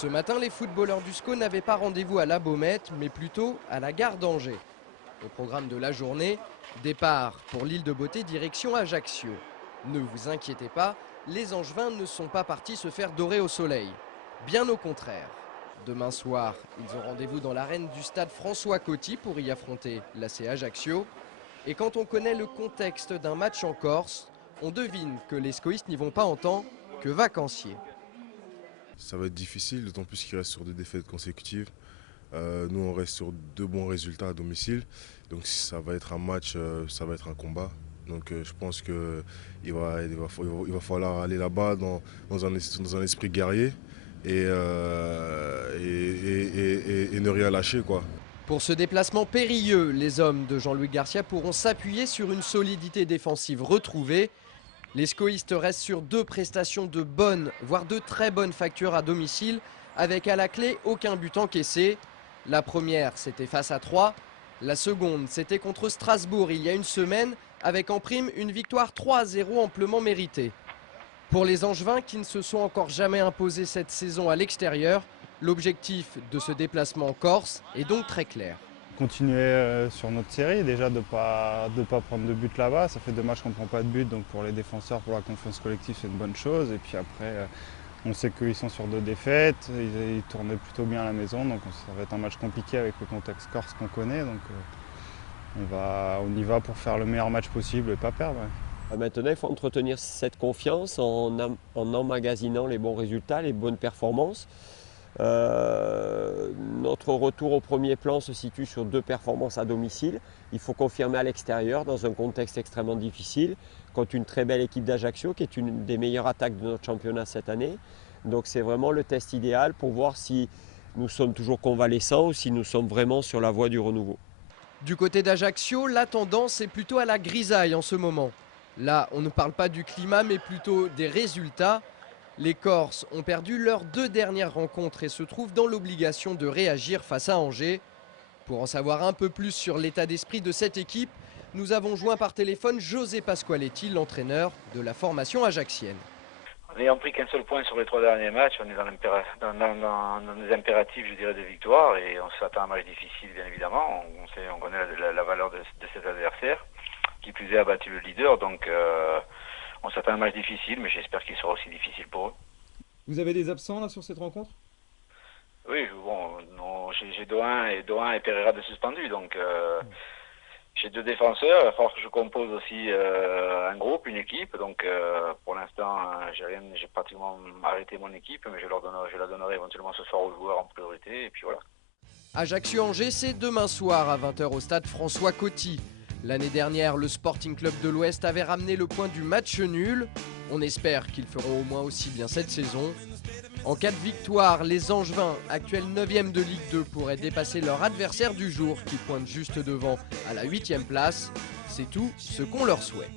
Ce matin, les footballeurs du SCO n'avaient pas rendez-vous à la Baumette, mais plutôt à la gare d'Angers. Au programme de la journée, départ pour l'île de Beauté direction Ajaccio. Ne vous inquiétez pas, les Angevins ne sont pas partis se faire dorer au soleil. Bien au contraire. Demain soir, ils ont rendez-vous dans l'arène du stade François Coty pour y affronter l'AC Ajaccio. Et quand on connaît le contexte d'un match en Corse, on devine que les scoïstes n'y vont pas en tant que vacanciers. Ça va être difficile, d'autant plus qu'il reste sur 2 défaites consécutives. Nous, on reste sur 2 bons résultats à domicile. Donc ça va être un match, ça va être un combat. Donc je pense qu'il va falloir aller là-bas dans un esprit guerrier et ne rien lâcher, quoi. Pour ce déplacement périlleux, les hommes de Jean-Louis Garcia pourront s'appuyer sur une solidité défensive retrouvée. Les scoïstes restent sur 2 prestations de bonne, voire de très bonne facture à domicile, avec à la clé aucun but encaissé. La première, c'était face à Troyes. La seconde, c'était contre Strasbourg il y a une semaine, avec en prime une victoire 3-0 amplement méritée. Pour les Angevins qui ne se sont encore jamais imposés cette saison à l'extérieur, l'objectif de ce déplacement en Corse est donc très clair. Continuer sur notre série, déjà de ne pas prendre de but là-bas. Ça fait 2 matchs qu'on ne prend pas de but, donc pour les défenseurs, pour la confiance collective, c'est une bonne chose. Et puis après, on sait qu'ils sont sur 2 défaites, ils tournaient plutôt bien à la maison, donc ça va être un match compliqué avec le contexte corse qu'on connaît. Donc on y va pour faire le meilleur match possible et pas perdre. Ouais. Maintenant, il faut entretenir cette confiance en emmagasinant les bons résultats, les bonnes performances. Notre retour au premier plan se situe sur 2 performances à domicile. Il faut confirmer à l'extérieur dans un contexte extrêmement difficile contre une très belle équipe d'Ajaccio qui est une des meilleures attaques de notre championnat cette année. Donc c'est vraiment le test idéal pour voir si nous sommes toujours convalescents ou si nous sommes vraiment sur la voie du renouveau. Du côté d'Ajaccio, la tendance est plutôt à la grisaille en ce moment. Là, on ne parle pas du climat mais plutôt des résultats. Les Corses ont perdu leurs 2 dernières rencontres et se trouvent dans l'obligation de réagir face à Angers. Pour en savoir un peu plus sur l'état d'esprit de cette équipe, nous avons joint par téléphone José Pasqualetti, l'entraîneur de la formation ajaxienne. En n'ayant pris qu'un seul point sur les 3 derniers matchs, on est dans des impératifs, je dirais, de victoire et on s'attend à un match difficile, bien évidemment. On connaît la valeur de cet adversaire, qui plus est a battu le leader, donc on s'attend à un match difficile, mais j'espère qu'il sera aussi difficile pour eux. Vous avez des absents là sur cette rencontre? Oui, bon, j'ai Doin et Pereira de suspendus, donc j'ai 2 défenseurs. Il va falloir que je compose aussi un groupe, une équipe. Donc pour l'instant, j'ai pratiquement arrêté mon équipe, mais je la donnerai éventuellement ce soir aux joueurs en priorité. Et puis voilà. Ajaccio-Angers, c'est demain soir à 20 h au stade François Coty. L'année dernière, le Sporting Club de l'Ouest avait ramené le point du match nul. On espère qu'ils feront au moins aussi bien cette saison. En cas de victoire, les Angevins, actuels 9e de Ligue 2, pourraient dépasser leur adversaire du jour qui pointe juste devant à la 8e place. C'est tout ce qu'on leur souhaite.